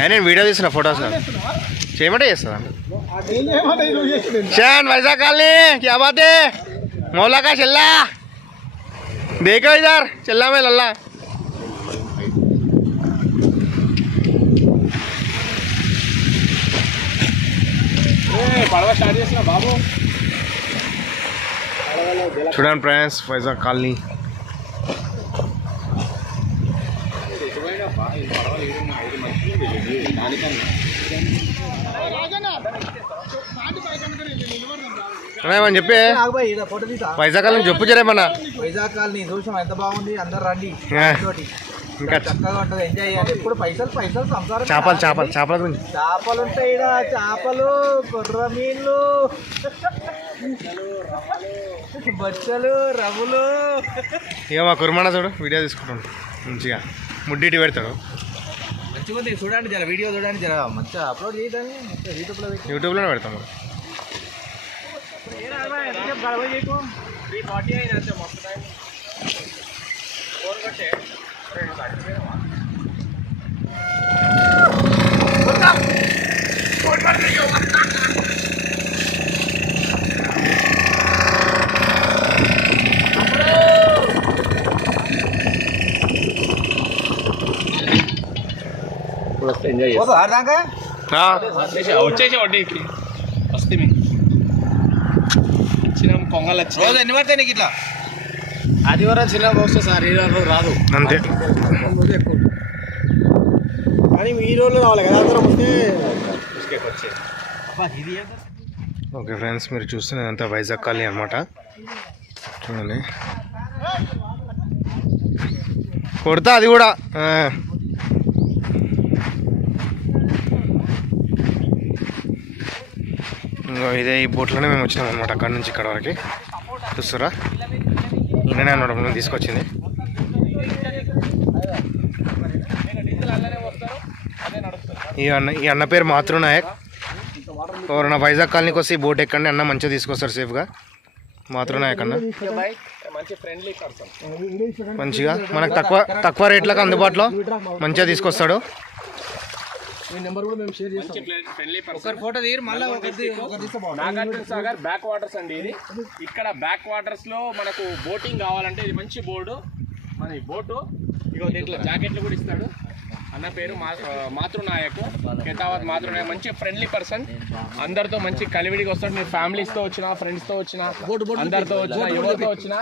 నేను వీడియో తీసిన ఫొటోస్ చేయమంటే చేస్తా शान वैसा काल क्या बात है मौला का चल्ला देखो इधर चल्ला में लल्ला పడవ స్టార్ట్ చేసిన బాబు చూడండి ఫ్రెండ్స్ వైజాగ్ కాలనీ ఏమని చెప్పి? ఫోటో తీసా వైజాగ్ కాలనీ చెప్పు జరేమన్నా వైజాగ్ కాలనీ చూసాం ఎంత బాగుంది అందరు రండి. ఇంకా చక్కగా ఉంటది ఎంజాయ్ చేయాలి. ఎప్పుడు పైసలు పైసలు సంసారం చేపలు చేపలు చేపల గురించి. చేపలు ఉంటాయి ఈడ చేపలు కుర్ర మీన్లు బచ్చలు రవ్వులు. ఇక మా కుర్మాన చూడు వీడియో తీసుకుంటాడు. మంచిగా. ముడ్డిటి పెడతాడు. మంచిగా చూడండి జర వీడియో చూడండి జర మంచిగా అప్లోడ్ చేయడానికి మంచిగా యూట్యూబ్లో యూట్యూబ్లోనే పెడతాం మరి త్రీ ఫార్టీ అయింది అంతే మస్తు టైం ఫోన్ కట్టే ఎంజాయ్ పోతా ఆడదాకా ఆ, వచ్చేసి వడ్డీకి వస్తే వచ్చినాం పొంగల్ వచ్చి రోజు ఎన్ని పడతాయి నీకు ఇట్లా? ఆదివారం చిన్న వస్తే సార్ ఈ రోజు రాదు. అంతే. కానీ ఈ రోజు కావాలి కదా అందరం వస్తే ఓకే ఫ్రెండ్స్ మీరు చూస్తున్నది అంతా వైజాగ్ కాలనీ అనమాట చూడండి. కొడతా అది కూడా ఆ. ఇంకో ఇదే ఈ బోట్లోనే మేము వచ్చినాం అనమాట అక్కడ నుంచి ఇక్కడ వరకు. చూస్తురా? ఈయననే అన్నాడు తీసుకొచ్చింది. ఈ అన్న ఈ అన్న పేరు మాతృ నాయక్ ఎవరైనా వైజాగ్ కాలనీకి వస్తే ఈ బోట్ ఎక్కండి అన్న మంచిగా తీసుకొస్తారు సేఫ్గా. మాతృ నాయక్ అన్న. మంచిగా మనకు తక్కువ తక్కువ రేట్లకు అందుబాటులో మంచిగా తీసుకొస్తాడు. మంచి ఫ్రెండ్లీ పర్సన్ ఫోటో తీరు మళ్ళీ ఒకటి ఒకటి తీస్తే బాగుంటుంది. నాగార్జున సాగర్ బ్యాక్ వాటర్స్ అండి ఇది. ఇక్కడ బ్యాక్ వాటర్స్లో మనకు బోటింగ్ కావాలంటే ఇది మంచి బోర్డు. మన ఈ బోటు ఇగో దీంట్లో జాకెట్లు కూడా ఇస్తాడు. అన్న పేరు మా మాతృనాయక్. కేతావత్ మాతృనాయక్. మంచి ఫ్రెండ్లీ పర్సన్ అందరితో మంచి కలివిడికి వస్తాడు. మీరు ఫ్యామిలీస్తో వచ్చినా ఫ్రెండ్స్తో వచ్చినా అందరితో వచ్చినా ఎవరితో వచ్చినా.